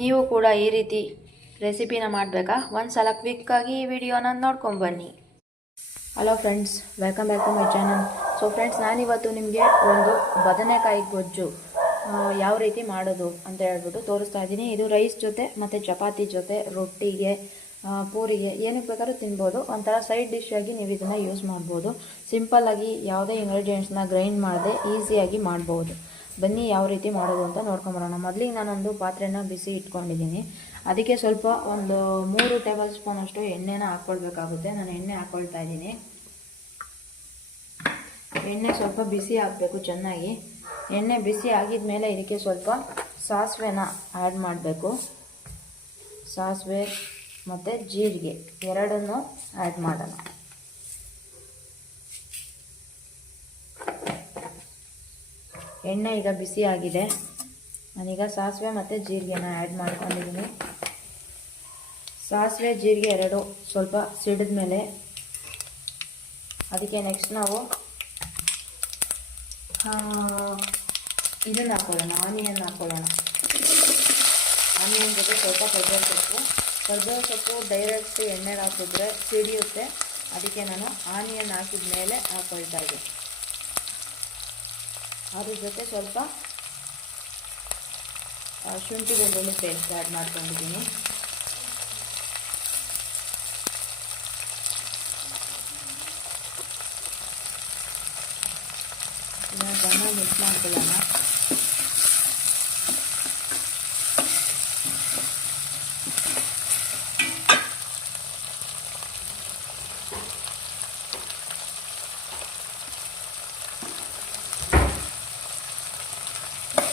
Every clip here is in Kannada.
ನೀವು ಕೂಡ ಈ ರೀತಿ ರೆಸಿಪಿನ ಮಾಡಬೇಕಾ? ಒಂದು ಸಲ ಕ್ವಿಕ್ಕಾಗಿ ಈ ವಿಡಿಯೋನ ನೋಡ್ಕೊಂಬನ್ನಿ hello friends welcome back to my channel so friends ನಾನಿವತ್ತು ನಿಮಗೆ ಒಂದು ಬದನೆಕಾಯಿ ಗೊಜ್ಜು ಯಾವ ರೀತಿ ಮಾಡೋದು ಅಂತ ಹೇಳ್ಬಿಟ್ಟು ತೋರಿಸ್ತಾ ಇದ್ದೀನಿ. ಇದು ರೈಸ್ ಜೊತೆ, ಮತ್ತು ಚಪಾತಿ ಜೊತೆ, ರೊಟ್ಟಿಗೆ ಪೂರಿಗೆ ಏನಕ್ಕೆ ಬೇಕಾದ್ರೂ ತಿನ್ಬೋದು. ಒಂಥರ ಸೈಡ್ ಡಿಶ್ಶಾಗಿ ನೀವು ಇದನ್ನು ಯೂಸ್ ಮಾಡ್ಬೋದು. ಸಿಂಪಲ್ಲಾಗಿ ಯಾವುದೇ ಇಂಗ್ರೀಡಿಯೆಂಟ್ಸ್ನ ಗ್ರೈಂಡ್ ಮಾಡದೆ ಈಸಿಯಾಗಿ ಮಾಡ್ಬೋದು. ಬನ್ನಿ ಯಾವ ರೀತಿ ಮಾಡೋದು ಅಂತ ನೋಡ್ಕೊಂಬರೋಣ. ಮೊದಲಿಗೆ ನಾನೊಂದು ಪಾತ್ರೆನ ಬಿಸಿ ಇಟ್ಕೊಂಡಿದ್ದೀನಿ. ಅದಕ್ಕೆ ಸ್ವಲ್ಪ ಒಂದು ಮೂರು ಟೇಬಲ್ ಸ್ಪೂನ್ ಅಷ್ಟು ಎಣ್ಣೆನ ಹಾಕ್ಕೊಳ್ಬೇಕಾಗುತ್ತೆ. ನಾನು ಎಣ್ಣೆ ಹಾಕ್ಕೊಳ್ತಾ ಇದ್ದೀನಿ. ಎಣ್ಣೆ ಸ್ವಲ್ಪ ಬಿಸಿ ಹಾಕಬೇಕು ಚೆನ್ನಾಗಿ. ಎಣ್ಣೆ ಬಿಸಿ ಆಗಿದ ಮೇಲೆ ಇದಕ್ಕೆ ಸ್ವಲ್ಪ ಸಾಸಿವೆನ ಆ್ಯಡ್ ಮಾಡಬೇಕು. ಸಾಸಿವೆ ಮತ್ತು ಜೀರಿಗೆ ಎರಡನ್ನೂ ಆ್ಯಡ್ ಮಾಡೋಣ. ಎಣ್ಣೆ ಈಗ ಬಿಸಿ ಆಗಿದೆ. ನಾನೀಗ ಸಾಸಿವೆ ಮತ್ತು ಜೀರಿಗೆನ ಆ್ಯಡ್ ಮಾಡ್ಕೊಂಡಿದ್ದೀನಿ ಸಾಸಿವೆ, ಜೀರಿಗೆ ಎರಡು ಸ್ವಲ್ಪ ಸಿಡಿದ ಮೇಲೆ ಅದಕ್ಕೆ ನೆಕ್ಸ್ಟ್ ನಾವು ಇದನ್ನು ಹಾಕೊಳ್ಳೋಣ ಆನಿಯನ್ ಹಾಕೊಳ್ಳೋಣ. ಆನಿಯನ್ ಜೊತೆ ಸ್ವಲ್ಪ ಕರ್ಬೇವು ಸೊಪ್ಪು. ಕರ್ಬೇವು ಸೊಪ್ಪು ಡೈರೆಕ್ಟ್ ಎಣ್ಣೆಗೆ ಹಾಕಿದ್ರೆ ಸಿಡಿಯುತ್ತೆ. ಅದಕ್ಕೆ ನಾನು ಆನಿಯನ್ ಹಾಕಿದ ಮೇಲೆ ಹಾಕೊಳ್ತಾ ಇದ್ದೀನಿ. ಅದ್ರ ಜೊತೆ ಸ್ವಲ್ಪ ಶುಂಠಿ ಬೆಳ್ಳುಳ್ಳಿ ಪೇಸ್ಟ್ ಆ್ಯಡ್ ಮಾಡ್ಕೊಂಡಿದ್ದೀನಿ. ಚೆನ್ನಾಗಿ ಮಿಕ್ಸ್ ಮಾಡ್ಕೊಳ್ಳೋಣ.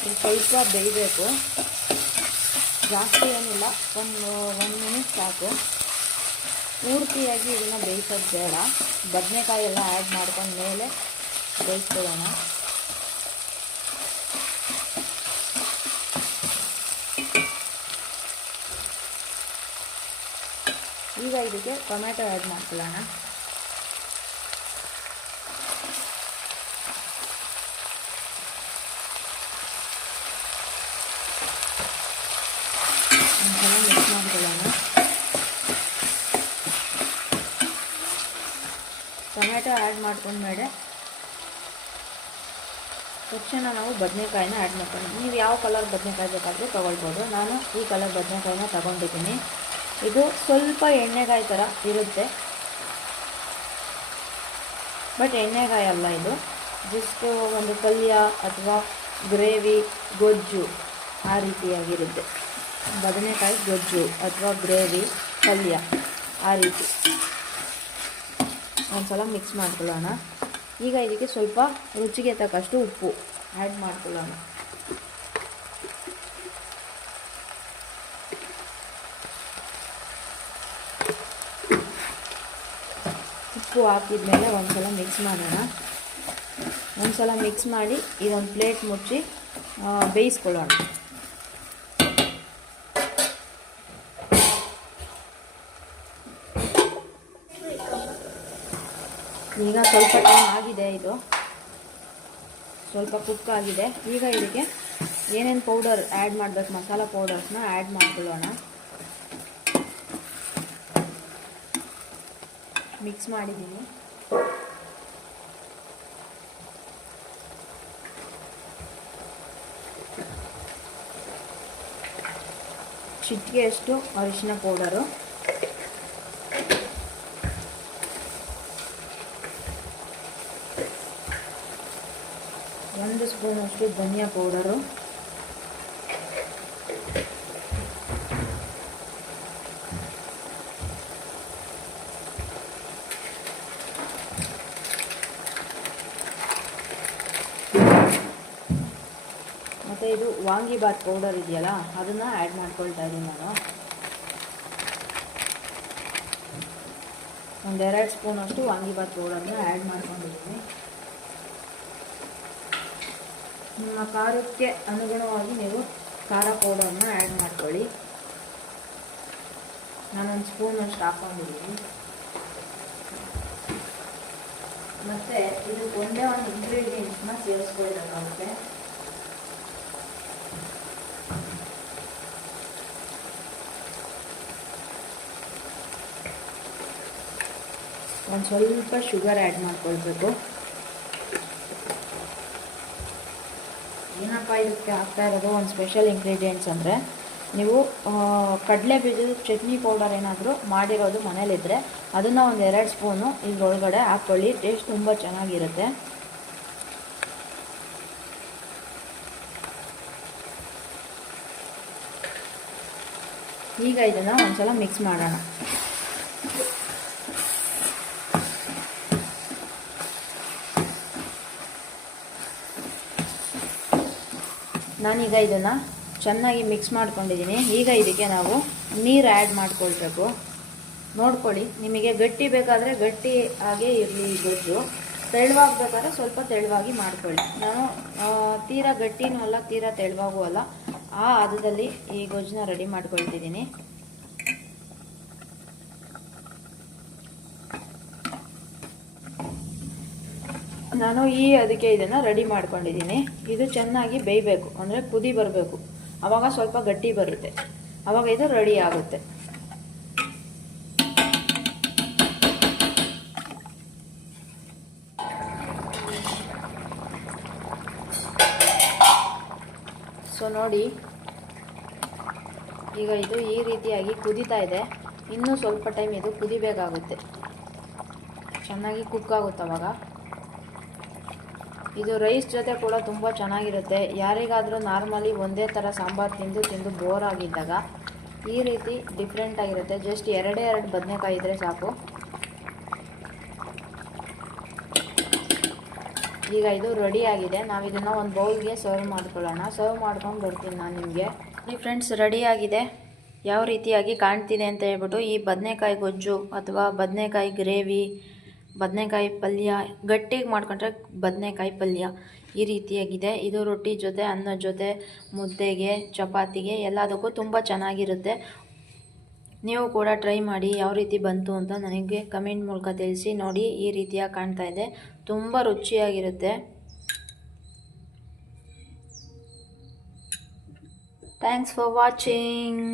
ಇದು ಸ್ವಲ್ಪ ಬೇಯಬೇಕು. ಜಾಸ್ತಿ ಏನಿಲ್ಲ. ಒಂದು ಒಂದು ಮಿನಿಟ್ ಸಾಕು. ಪೂರ್ತಿಯಾಗಿ ಇದನ್ನು ಬೇಯಿಸೋದು ಬೇಡ. ಬದನೆಕಾಯಿ ಎಲ್ಲ ಆ್ಯಡ್ ಮಾಡ್ಕೊಂಡು ಮೇಲೆ ಬೇಯಿಸ್ಕೊಳ್ಳೋಣ. ಈಗ ಇದಕ್ಕೆ ಟೊಮೆಟೊ ಆ್ಯಡ್ ಮಾಡ್ಕೊಳ್ಳೋಣ ಒಂದ್ಸಲ ಮಿಕ್ಸ್ ಮಾಡ್ಕೊಳ್ಳೋಣ ಟೊಮೆಟೊ ಆ್ಯಡ್ ಮಾಡ್ಕೊಂಡ್ಮೇಲೆ ತಕ್ಷಣ ನಾವು ಬದನೆಕಾಯಿನ ಆ್ಯಡ್ ಮಾಡ್ಕೊಂಡು ನೀವು ಯಾವ ಕಲರ್ ಬದನೆಕಾಯಿ ಬೇಕಾದರೂ ತೊಗೊಳ್ಬೋದು. ನಾನು ಈ ಕಲರ್ ಬದನೆಕಾಯಿನ ತಗೊಂಡಿದ್ದೀನಿ. ಇದು ಸ್ವಲ್ಪ ಎಣ್ಣೆಗಾಯಿ ಥರ ಇರುತ್ತೆ. ಬಟ್ ಎಣ್ಣೆಗಾಯಿ ಅಲ್ಲ ಇದು. ಜಸ್ಟ್ ಒಂದು ಪಲ್ಯ ಅಥವಾ ಗ್ರೇವಿ, ಗೊಜ್ಜು ಆ ರೀತಿಯಾಗಿರುತ್ತೆ. ಬದನೆಕಾಯಿ, ಗೊಜ್ಜು ಅಥವಾ ಗ್ರೇವಿ, ಪಲ್ಯ ಆ ರೀತಿ. ಒಂದ್ಸಲ ಮಿಕ್ಸ್ ಮಾಡ್ಕೊಳ್ಳೋಣ. ಈಗ ಇದಕ್ಕೆ ಸ್ವಲ್ಪ ರುಚಿಗೆ ತಕ್ಕಷ್ಟು ಉಪ್ಪು ಆ್ಯಡ್ ಮಾಡ್ಕೊಳ್ಳೋಣ. ಉಪ್ಪು ಹಾಕಿದ್ಮೇಲೆ ಒಂದ್ಸಲ ಮಿಕ್ಸ್ ಮಾಡೋಣ. ಒಂದ್ಸಲ ಮಿಕ್ಸ್ ಮಾಡಿ ಇದೊಂದು ಪ್ಲೇಟ್ ಮುಚ್ಚಿ ಬೇಯಿಸ್ಕೊಳ್ಳೋಣ. ಈಗ ಸ್ವಲ್ಪ ಟೈಮ್ ಆಗಿದೆ ಇದು. ಸ್ವಲ್ಪ ಕುಕ್ ಆಗಿದೆ. ಈಗ ಇದಕ್ಕೆ ಏನೇನು ಪೌಡರ್ ಆ್ಯಡ್ ಮಾಡಬೇಕು, ಮಸಾಲ ಪೌಡರ್ಸ್ನ ಆ್ಯಡ್ ಮಾಡ್ಕೊಳ್ಳೋಣ. ಮಿಕ್ಸ್ ಮಾಡಿದ್ದೀನಿ. ಚಿಟಿಕೆಯಷ್ಟು ಅರಿಶಿನ ಪೌಡರು ಒಂದು ಸ್ಪೂನಷ್ಟು ಧನಿಯಾ ಪೌಡರು. ಮತ್ತು ಇದು ವಾಂಗಿಬಾತ್ ಪೌಡರ್ ಇದೆಯಲ್ಲ, ಅದನ್ನು ಆ್ಯಡ್ ಮಾಡ್ಕೊಳ್ತಾ ಇದ್ದೀನಿ ನಾನು. ಒಂದೆರಡು ಸ್ಪೂನಷ್ಟು ವಾಂಗಿಬಾತ್ ಪೌಡರ್ನ ಆ್ಯಡ್ ಮಾಡ್ಕೊಂಡಿದ್ದೀನಿ. ನಿಮ್ಮ ಖಾರಕ್ಕೆ ಅನುಗುಣವಾಗಿ ನೀವು ಖಾರ ಪೌಡರನ್ನು ಆ್ಯಡ್ ಮಾಡ್ಕೊಳ್ಳಿ. ನಾನೊಂದು ಸ್ಪೂನ್ ಅಷ್ಟು ಹಾಕೊಂಡಿದ್ದೀನಿ ಮತ್ತು ಇದು ಒಂದೇ ಒಂದು ಇಂಗ್ರೀಡಿಯೆಂಟ್ಸ್ನ ಸೇರಿಸ್ಕೊಳ್ಬೇಕಾಗುತ್ತೆ ಒಂದು ಸ್ವಲ್ಪ ಶುಗರ್ ಆ್ಯಡ್ ಮಾಡ್ಕೊಳ್ಬೇಕು. ಏನಪ್ಪ ಇದಕ್ಕೆ ಹಾಕ್ತಾ ಇರೋದು ಒಂದು ಸ್ಪೆಷಲ್ ಇಂಗ್ರೀಡಿಯೆಂಟ್ಸ್ ಅಂದರೆ ನೀವು ಕಡಲೆ ಬೀಜದ ಚಟ್ನಿ ಪೌಡರ್ ಏನಾದರೂ ಮಾಡಿರೋದು ಮನೇಲಿದ್ದರೆ ಅದನ್ನು ಒಂದು ಎರಡು ಸ್ಪೂನು ಇದ್ರೊಳಗಡೆ ಹಾಕ್ಕೊಳ್ಳಿ ಟೇಸ್ಟ್ ತುಂಬ ಚೆನ್ನಾಗಿರುತ್ತೆ. ಈಗ ಇದನ್ನು ಒಂದ್ಸಲ ಮಿಕ್ಸ್ ಮಾಡೋಣ. ನಾನೀಗ ಇದನ್ನು ಚೆನ್ನಾಗಿ ಮಿಕ್ಸ್ ಮಾಡ್ಕೊಂಡಿದ್ದೀನಿ. ಈಗ ಇದಕ್ಕೆ ನಾವು ನೀರು ಆ್ಯಡ್ ಮಾಡ್ಕೊಳ್ಬೇಕು. ನೋಡ್ಕೊಳ್ಳಿ, ನಿಮಗೆ ಗಟ್ಟಿ ಬೇಕಾದರೆ ಗಟ್ಟಿ ಹಾಗೆ ಇರಲಿ ಗೊಜ್ಜು. ತೆಳುವಾಗಬೇಕಾದ್ರೆ ಸ್ವಲ್ಪ ತೆಳುವಾಗಿ ಮಾಡ್ಕೊಳ್ಳಿ. ನಾನು ತೀರಾ ಗಟ್ಟಿನೂ ಅಲ್ಲ, ತೀರಾ ತೆಳುವಾಗೂ ಅಲ್ಲ. ಆ ಹದದಲ್ಲಿ ಈ ಗೊಜ್ಜನ್ನ ರೆಡಿ ಮಾಡ್ಕೊಳ್ತಿದ್ದೀನಿ. ನಾನು ಈ ಅದಕ್ಕೆ ಇದನ್ನು ರೆಡಿ ಮಾಡ್ಕೊಂಡಿದ್ದೀನಿ. ಇದು ಚೆನ್ನಾಗಿ ಬೇಯಬೇಕು. ಅಂದರೆ ಕುದಿ ಬರಬೇಕು. ಆವಾಗ ಸ್ವಲ್ಪ ಗಟ್ಟಿ ಬರುತ್ತೆ. ಆವಾಗ ಇದು ರೆಡಿ ಆಗುತ್ತೆ. ಸೊ ನೋಡಿ. ಈಗ ಇದು ಈ ರೀತಿಯಾಗಿ ಕುದೀತಾ ಇದೆ. ಇನ್ನೂ ಸ್ವಲ್ಪ ಟೈಮ್ ಇದು ಕುದಿಬೇಕಾಗುತ್ತೆ. ಚೆನ್ನಾಗಿ ಕುಕ್ ಆಗುತ್ತೆ ಅವಾಗ. ಇದು ರೈಸ್ ಜೊತೆ ಕೂಡ ತುಂಬ ಚೆನ್ನಾಗಿರುತ್ತೆ. ಯಾರಿಗಾದರೂ ನಾರ್ಮಲಿ ಒಂದೇ ಥರ ಸಾಂಬಾರು ತಿಂದು ತಿಂದು ಬೋರ್ ಆಗಿದ್ದಾಗ ಈ ರೀತಿ ಡಿಫ್ರೆಂಟ್ ಆಗಿರುತ್ತೆ. ಜಸ್ಟ್ ಎರಡೇ ಎರಡು ಬದನೆಕಾಯಿ ಇದ್ದರೆ ಸಾಕು. ಈಗ ಇದು ರೆಡಿ ಆಗಿದೆ. ನಾವು ಇದನ್ನು ಒಂದು ಬೌಲ್ಗೆ ಸರ್ವ್ ಮಾಡ್ಕೊಳ್ಳೋಣ. ಸರ್ವ್ ಮಾಡ್ಕೊಂಡು ಬರ್ತೀನಿ ನಾನು ನಿಮಗೆ. ಫ್ರೆಂಡ್ಸ್ ರೆಡಿ ಆಗಿದೆ. ಯಾವ ರೀತಿಯಾಗಿ ಕಾಣ್ತಿದೆ ಅಂತ ಹೇಳ್ಬಿಟ್ಟು ಈ ಬದನೆಕಾಯಿ ಗೊಜ್ಜು ಅಥವಾ ಬದನೆಕಾಯಿ ಗ್ರೇವಿ ಬದನೆಕಾಯಿ ಪಲ್ಯ, ಗಟ್ಟಿಗೆ ಮಾಡ್ಕೊಂಡ್ರೆ ಬದನೆಕಾಯಿ ಪಲ್ಯ ಈ ರೀತಿಯಾಗಿದೆ. ಇದು ರೊಟ್ಟಿ ಜೊತೆ, ಅನ್ನ ಜೊತೆ, ಮುದ್ದೆಗೆ, ಚಪಾತಿಗೆ ಎಲ್ಲದಕ್ಕೂ ತುಂಬ ಚೆನ್ನಾಗಿರುತ್ತೆ. ನೀವು ಕೂಡ ಟ್ರೈ ಮಾಡಿ ಯಾವ ರೀತಿ ಬಂತು ಅಂತ ನನಗೆ ಕಮೆಂಟ್ ಮೂಲಕ ತಿಳಿಸಿ ನೋಡಿ ಈ ರೀತಿಯಾಗಿ ಕಾಣ್ತಾ ಇದೆ. ತುಂಬ ರುಚಿಯಾಗಿರುತ್ತೆ. Thanks for watching